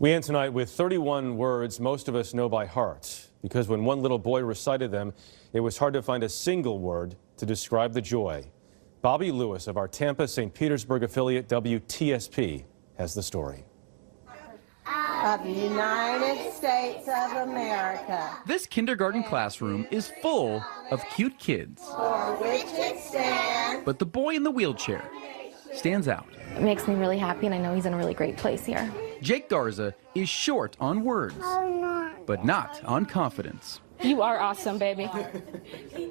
We end tonight with 31 words most of us know by heart, because when one little boy recited them, it was hard to find a single word to describe the joy. Bobby Lewis of our Tampa, St. Petersburg affiliate WTSP has the story. Of the United States of America. This kindergarten classroom is full of cute kids. For which it stands. But the boy in the wheelchair stands out. It makes me really happy, and I know he's in a really great place here. Jake Garza is short on words, but not on confidence. You are awesome, baby.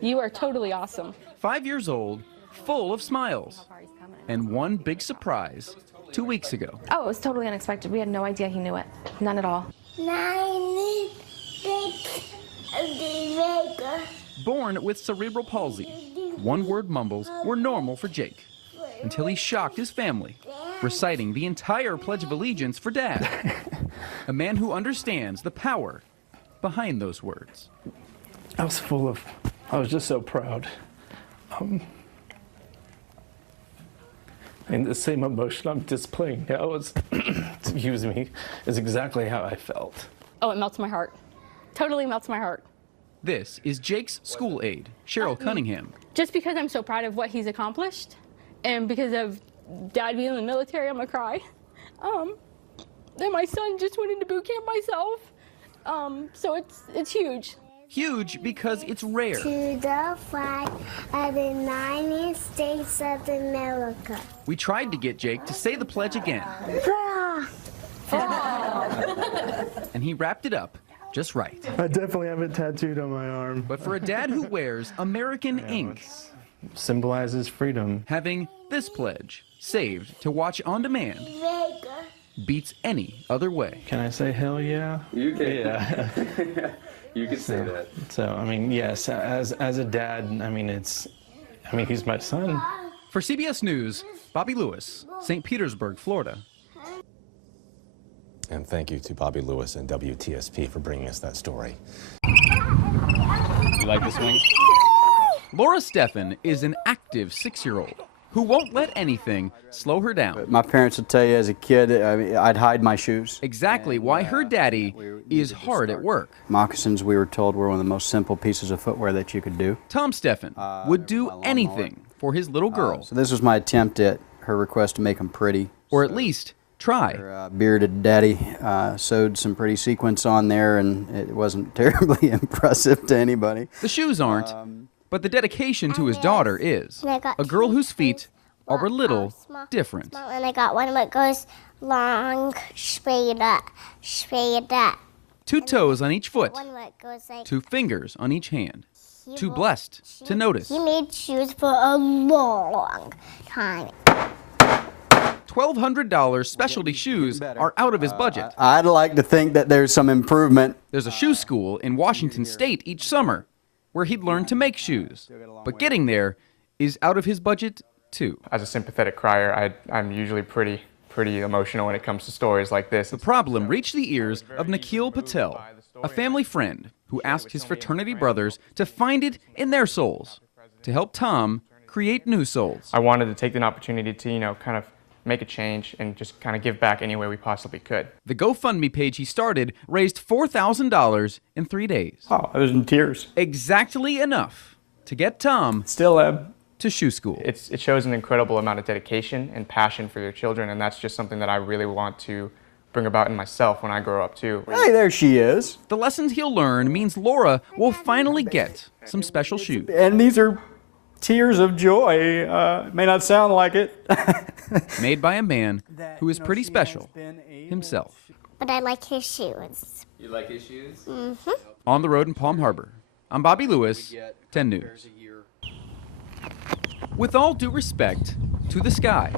You are totally awesome. 5 years old, full of smiles, and one big surprise 2 weeks ago. Oh, it was totally unexpected. We had no idea he knew it. None at all. Born with cerebral palsy, one-word mumbles were normal for Jake, until he shocked his family, reciting the entire Pledge of Allegiance for Dad, a man who understands the power behind those words. I was just so proud. And the same emotion I'm displaying now is, excuse me, is exactly how I felt. Oh, it melts my heart. Totally melts my heart. This is Jake's school aide, Cheryl Cunningham. Just because I'm so proud of what he's accomplished, and because of Dad being in the military, I'm gonna cry. Then my son just went into boot camp myself. So it's huge. Huge because it's rare. To the flag of the United States of America. We tried to get Jake to say the pledge again. And he wrapped it up just right. I definitely have it tattooed on my arm. But for a dad who wears American ink, symbolizes freedom. having this pledge saved to watch on demand beats any other way. Can I say hell yeah? You can. Yeah. You can say that. So, I mean, yes, as a dad, I mean, he's my son. For CBS News, Bobby Lewis, St. Petersburg, Florida. And thank you to Bobby Lewis and WTSP for bringing us that story. You like the swings? Laura Steffen is an active 6-year-old who won't let anything slow her down. My parents would tell you as a kid, I'd hide my shoes. Exactly why her daddy is hard at work. Moccasins, we were told, were one of the most simple pieces of footwear that you could do. Tom Steffen would do anything for his little girl. So this was my attempt at her request to make them pretty. Or at least try. Her bearded daddy sewed some pretty sequins on there, and it wasn't terribly impressive to anybody. The shoes aren't, but the dedication to his daughter is. A girl whose feet are a little different. And I got one that goes long, straight up. 2 toes on each foot, One that goes like 2 fingers on each hand. Too blessed to notice. He made shoes for a long time. $1,200 specialty shoes are out of his budget. I'd like to think that there's some improvement. There's a shoe school in Washington State each summer where he'd learn to make shoes. But getting there is out of his budget, too. As a sympathetic crier, I'm usually pretty emotional when it comes to stories like this. The problem reached the ears of Nikhil Patel, a family friend who asked his fraternity brothers to find it in their souls to help Tom create new souls. I wanted to take an opportunity to, kind of make a change and just kind of give back any way we possibly could. The GoFundMe page he started raised $4,000 in 3 days. Oh, I was in tears. Exactly enough to get Tom Still am. to shoe school. It shows an incredible amount of dedication and passion for your children, and that's just something that I really want to bring about in myself when I grow up too. Hey, there she is. The lessons he'll learn means Laura will finally get some special shoes. And these are tears of joy. May not sound like it. Made by a man who is pretty special himself. But I like his shoes. You like his shoes? Mm-hmm. On the road in Palm Harbor, I'm Bobby Lewis, 10 News. With all due respect to the sky,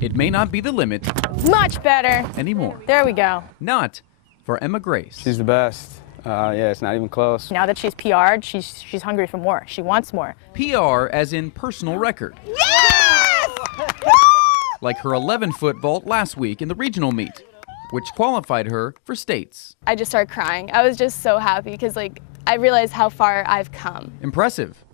it may not be the limit Much better. anymore. There we go. Not for Emma Grace. She's the best. Yeah, it's not even close. Now that she's PR'd, she's hungry for more. She wants more. PR as in personal record. Yes! Like her 11-foot vault last week in the regional meet, which qualified her for states. I just started crying. I was just so happy because, I realized how far I've come. Impressive,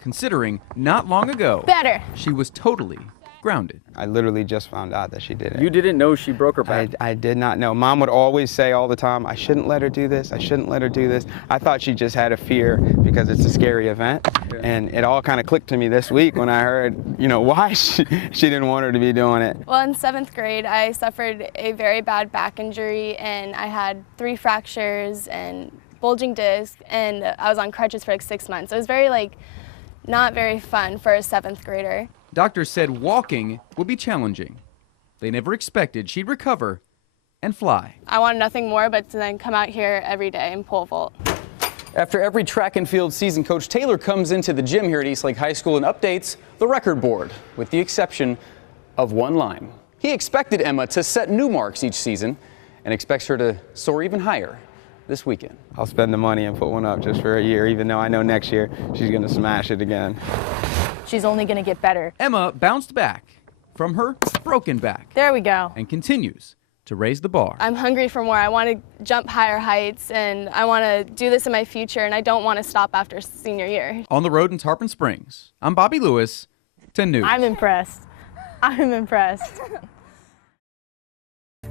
considering not long ago Better. she was totally grounded. I literally just found out that she did it. You didn't know she broke her back? I did not know. Mom would always say all the time, I shouldn't let her do this, I shouldn't let her do this. I thought she just had a fear because it's a scary event. And it all kind of clicked to me this week when I heard, you know, why she didn't want her to be doing it. Well, in 7th grade, I suffered a very bad back injury, and I had 3 fractures and bulging disc, and I was on crutches for like 6 months. It was very not very fun for a 7th grader. Doctors said walking would be challenging. They never expected she'd recover and fly. I wanted nothing more but to then come out here every day and pole vault. After every track and field season, Coach Taylor comes into the gym here at Eastlake High School and updates the record board, with the exception of one line. He expected Emma to set new marks each season and expects her to soar even higher this weekend. I'll spend the money and put one up just for a year, even though I know next year she's going to smash it again. She's only going to get better. Emma bounced back from her broken back. There we go. And continues to raise the bar. I'm hungry for more. I want to jump higher heights, and I want to do this in my future, and I don't want to stop after senior year. On the road in Tarpon Springs, I'm Bobby Lewis, 10 News. I'm impressed. I'm impressed.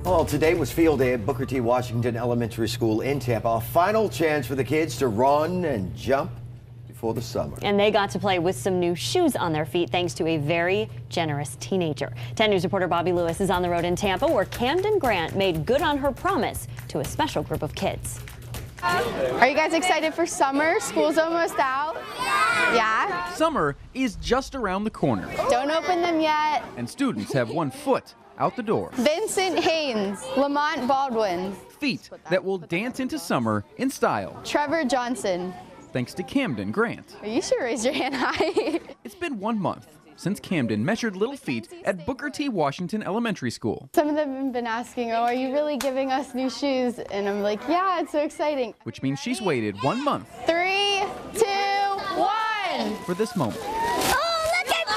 Well, today was field day at Booker T. Washington Elementary School in Tampa. A final chance for the kids to run and jump before the summer. And they got to play with some new shoes on their feet thanks to a very generous teenager. 10 News reporter Bobby Lewis is on the road in Tampa, where Camden Grant made good on her promise to a special group of kids. Are you guys excited for summer? School's almost out. Yeah? Summer is just around the corner. Don't open them yet. And students have one foot out the door. Vincent Haynes, Lamont Baldwin. Feet that will dance into summer in style. Trevor Johnson. Thanks to Camden Grant. You should raise your hand high. It's been 1 month since Camden measured little feet at Booker T. Washington Elementary School. Some of them have been asking, oh, are you really giving us new shoes? And I'm like, yeah, it's so exciting. Which means she's waited 1 month. 3, 2, 1. For this moment. Oh, look at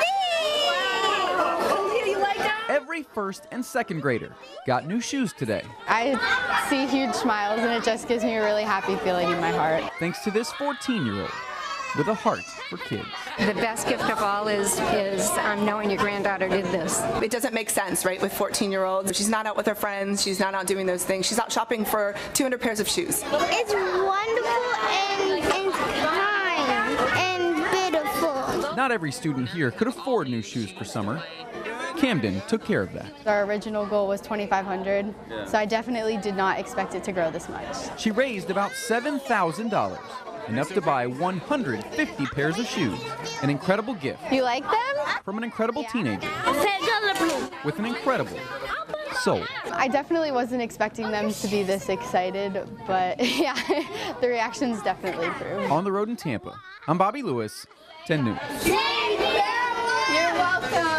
me! You like that? Every first and second grader got new shoes today. I see huge smiles, and it just gives me a really happy feeling in my heart. Thanks to this 14-year-old with a heart for kids. The best gift of all is knowing your granddaughter did this. It doesn't make sense, right, with 14-year-olds. She's not out with her friends. She's not out doing those things. She's out shopping for 200 pairs of shoes. It's wonderful and kind and beautiful. Not every student here could afford new shoes for summer. Camden took care of that. Our original goal was $2,500, so I definitely did not expect it to grow this much. She raised about $7,000, enough to buy 150 pairs of shoes. An incredible gift. You like them? From an incredible teenager with an incredible soul. I definitely wasn't expecting them to be this excited, but yeah, the reactions definitely proved. On the road in Tampa, I'm Bobby Lewis, 10 News. You're welcome.